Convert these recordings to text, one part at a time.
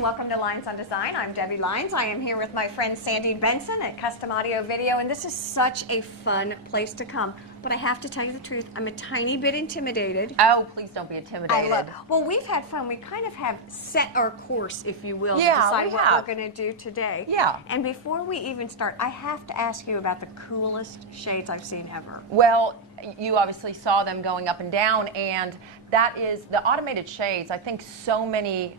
Welcome to Lynes on Design. I'm Debbie Lynes. I am here with my friend Sandy Benson at Custom Audio Video, and this is such a fun place to come. But I have to tell you the truth, I'm a tiny bit intimidated. Oh, please don't be intimidated. Well, we've had fun. We kind of have set our course, if you will, Yeah, to decide we what have. we're going to do today. Yeah. And before we even start, I have to ask you about the coolest shades I've seen ever. Well, you obviously saw them going up and down, and that is the automated shades. I think so many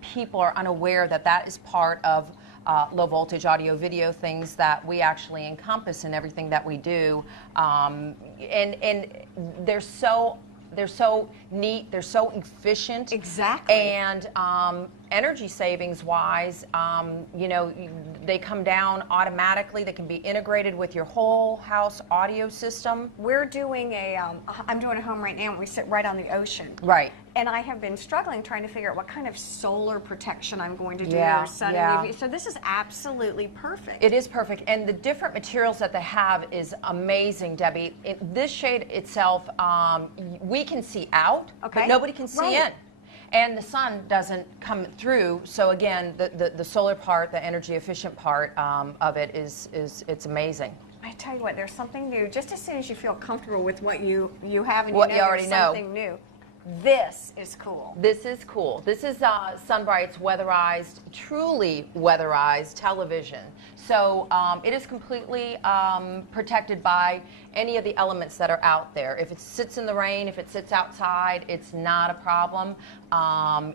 people are unaware that that is part of low voltage audio video things that we actually encompass in everything that we do, and they're so neat, they're so efficient. Exactly. And energy savings wise, you know, they come down automatically. They can be integrated with your whole house audio system. We're doing I'm doing a home right now, and we sit right on the ocean. Right. And I have been struggling trying to figure out what kind of solar protection I'm going to do. Yeah, Or sun yeah. and UV. So this is absolutely perfect. It is perfect, and the different materials that they have is amazing, Debbie. This shade itself, we can see out, Okay. but nobody can see Right. in. And the sun doesn't come through, so again, the solar part, the energy efficient part of it it's amazing. I tell you what, there's something new. Just as soon as you feel comfortable with what you have and What you you know already there's know. something new. This is cool. This is cool. This is Sunbright's weatherized, truly weatherized television. So it is completely protected by any of the elements that are out there. If it sits in the rain, if it sits outside, it's not a problem.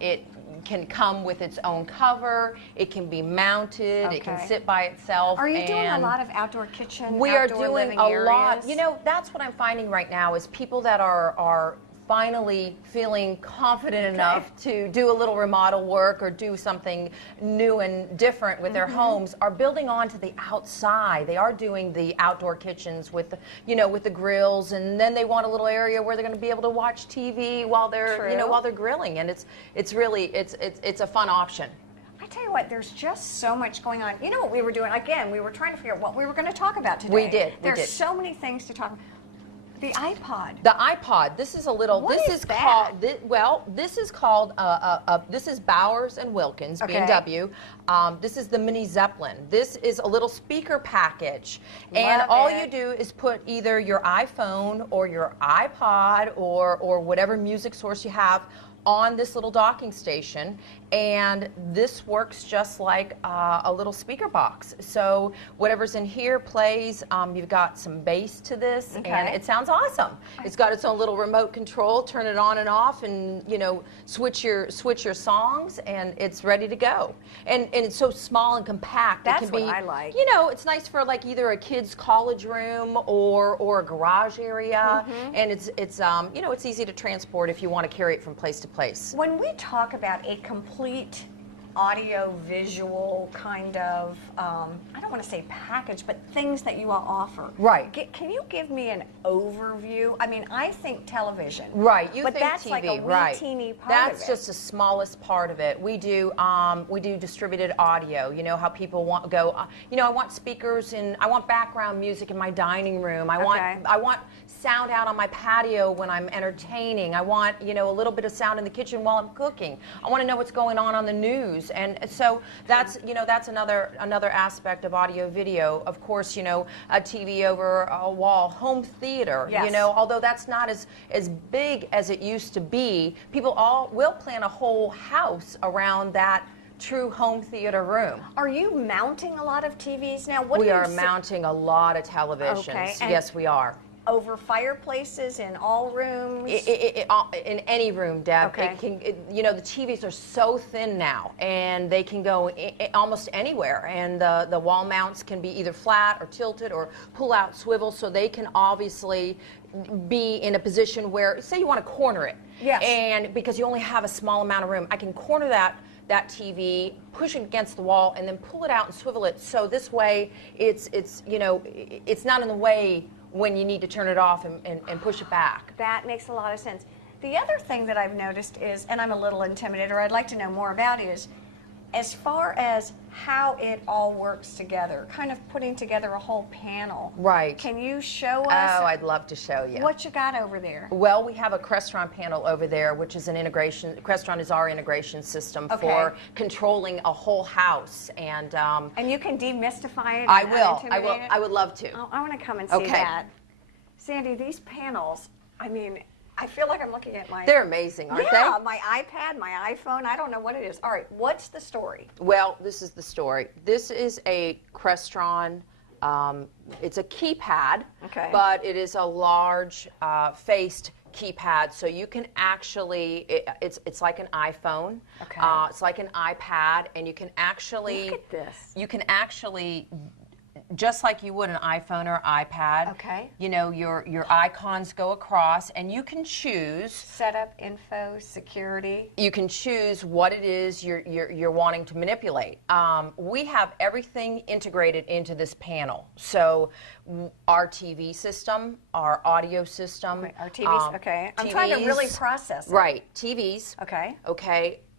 It can come with its own cover. It can be mounted. It can Okay. sit by itself. Are you doing a and lot of outdoor kitchen, we are outdoor doing living a areas? lot. You know, that's what I'm finding right now is people that are finally feeling confident enough to do a little remodel work or do something new and different with their homes are building onto the outside. They are doing the outdoor kitchens with the, you know, with the grills, and then they want a little area where they're going to be able to watch TV while they're you know, True. while they're grilling, and it's really it's a fun option. I tell you what, there's just so much going on. You know what we were doing? Again, we were trying to figure out what we were going to talk about today. We did. There's so many things to talk about. The iPod. The iPod. This is a little. What this is called. that? Well, this is called. This is Bowers and Wilkins, Okay. B&W. This is the Mini Zeppelin. This is a little speaker package, and Love all it. you do is put either your iPhone or your iPod or whatever music source you have on this little docking station, and this works just like a little speaker box. So whatever's in here plays. You've got some bass to this, and Okay. it sounds awesome. It's got its own little remote control. Turn it on and off, and you know, switch your songs, and it's ready to go. And it's so small and compact. That's it can be, what I like. You know, it's nice for like either a kid's college room or a garage area, and it's you know, it's easy to transport if you want to carry it from place to place. When we talk about a complete audio visual kind of, I don't want to say package, but things that you all offer. Right. Can you give me an overview? I mean, I think television. Right, you but think that's TV, like a wee right? teeny part That's of it. just the smallest part of it. We do distributed audio. You know how people you know, I want speakers and I want background music in my dining room. I want sound out on my patio when I'm entertaining. I want, you know, a little bit of sound in the kitchen while I'm cooking. I want to know what's going on the news, and so that's, you know, that's another aspect of audio video. Of course, you know, a TV over a wall, home theater. Yes. You know, although that's not as big as it used to be, people will plan a whole house around that true home theater room. Are you mounting a lot of TVs now? What We do you are see- mounting a lot of televisions. Okay, and- Yes, we are. over fireplaces in all rooms? In any room, Deb. Okay. You know, the TVs are so thin now, and they can go almost anywhere. And the wall mounts can be either flat or tilted or pull out swivel, so they can obviously be in a position where, say you want to corner it. Yes. And because you only have a small amount of room, I can corner that TV, push it against the wall, and then pull it out and swivel it. So this way, it's you know, it's not in the way when you need to turn it off and push it back. That makes a lot of sense. The other thing that I've noticed is, and I'm a little intimidated, or I'd like to know more about, is as far as how it all works together, kind of putting together a whole panel. Right. Can you show us? Oh, I'd love to show you. What you got over there? Well, we have a Crestron panel over there, which is an integration. Crestron is our integration system for controlling a whole house, and you can demystify it. I will. I would love to. Oh, I want to come and see that. Sandy, these panels. I mean, I feel like I'm looking at my... They're amazing, aren't they? Yeah, my iPad, my iPhone, I don't know what it is. All right, what's the story? Well, this is the story. This is a Crestron, it's a keypad, but it is a large faced keypad, so you can actually, it's like an iPhone, it's like an iPad, and you can actually... Look at this. You can actually... Just like you would an iPhone or iPad, you know, your icons go across, and you can choose setup, info, security. You can choose what it is you're wanting to manipulate. We have everything integrated into this panel. So our TV system, our audio system, our TVs. I'm trying to really process it. Right, TVs.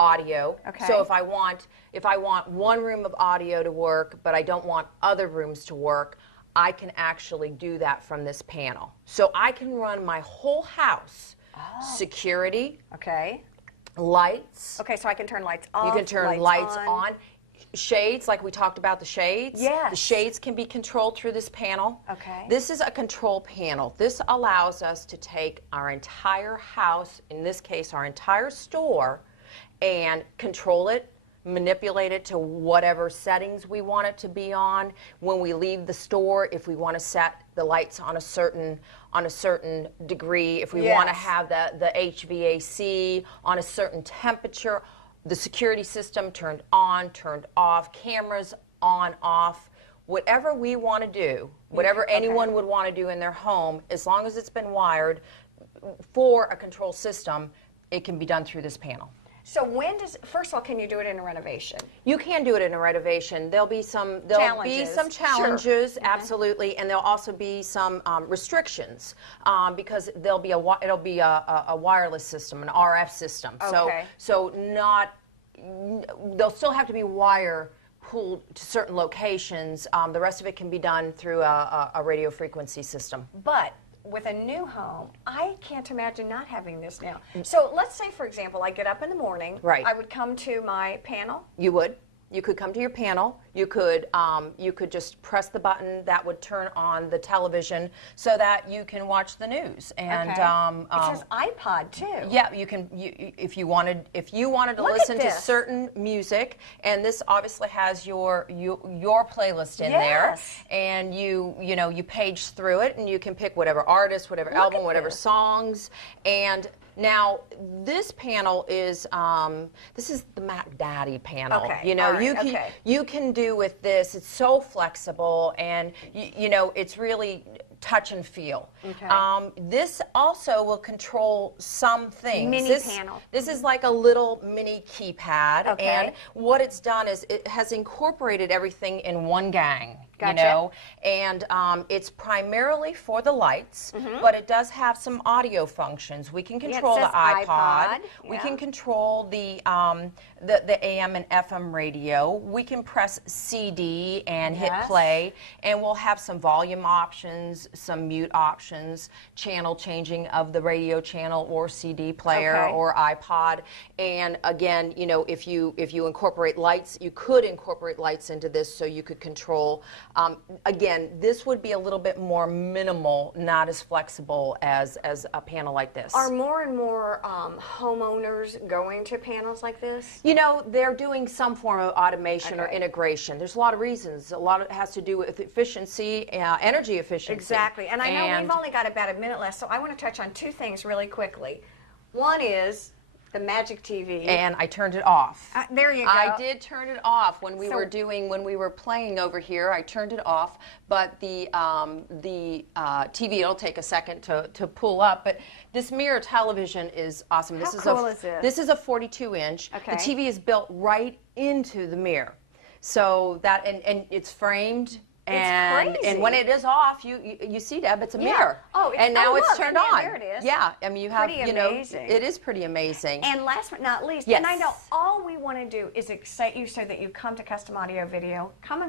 Audio. So if I want one room of audio to work, but I don't want other rooms to work, I can actually do that from this panel. So I can run my whole house. Security. Lights. So I can turn lights off. You can turn lights on. Shades, like we talked about the shades. Yes. The shades can be controlled through this panel. This is a control panel. This allows us to take our entire house, in this case our entire store, and control it, manipulate it to whatever settings we want it to be on. When we leave the store, if we want to set the lights on a certain degree, if we want to have the HVAC on a certain temperature, the security system turned on, turned off, cameras on, off, whatever we want to do, whatever anyone would want to do in their home, as long as it's been wired for a control system, it can be done through this panel. So first of all, can you do it in a renovation? You can do it in a renovation. There'll be some challenges, absolutely, and there'll also be some restrictions because it'll be a wireless system, an RF system. So they'll still have to be wire pulled to certain locations. The rest of it can be done through a radio frequency system. But with a new home, I can't imagine not having this now. So let's say, for example, I get up in the morning. I would come to my panel. You would. You could come to your panel. You could just press the button that would turn on the television so that you can watch the news. And it says iPod too. Yeah, you can. If you wanted to listen to certain music, and this obviously has your playlist in there, and you page through it, and you can pick whatever artist, whatever album, whatever songs, and. Now, this panel is this is the Mac Daddy panel. You can do with this. It's so flexible, and it's really touch and feel. This also will control some things. Mini panel. This is like a little mini keypad, and what it's done is it has incorporated everything in one gang. And it's primarily for the lights, but it does have some audio functions. We can control the iPod. We can control the AM and FM radio. We can press CD and hit play, and we'll have some volume options, some mute options, channel changing of the radio channel or CD player or iPod. And again, if you incorporate lights, you could incorporate lights into this so you could control. Again, this would be a little bit more minimal, not as flexible as a panel like this. Are more and more homeowners going to panels like this? They're doing some form of automation or integration. There's a lot of reasons. A lot of it has to do with efficiency, energy efficiency. Exactly. And I know we've only got about a minute left, so I want to touch on two things really quickly. One is the Magic TV. And I turned it off. There you go. I did turn it off when we were playing over here. I turned it off, but the TV, it'll take a second to pull up. But this mirror television is awesome. How cool is this? This is a 42-inch. The TV is built right into the mirror, so that and it's framed. And crazy. when it is off, you see, Deb, it's a mirror. Oh, and now it's turned on. There it is. Yeah, I mean, you have, Pretty you know, amazing. it is pretty amazing. And last but not least, Yes. and I know all we want to do is excite you so that you come to Custom Audio Video. Come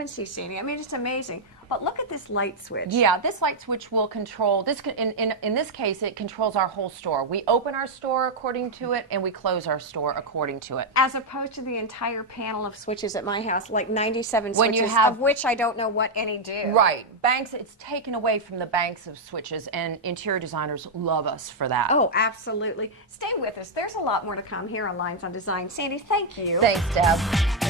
and see Sandy. I mean, it's amazing. But look at this light switch. Yeah, this light switch will control this. In this case, it controls our whole store. We open our store according to it, and we close our store according to it. As opposed to the entire panel of switches at my house, like 97 When switches, you have- of which I don't know what any do. Right, banks. It's taken away from the banks of switches, and interior designers love us for that. Oh, absolutely. Stay with us. There's a lot more to come here on Lines on Design. Sandy, thank you. Thanks, Deb.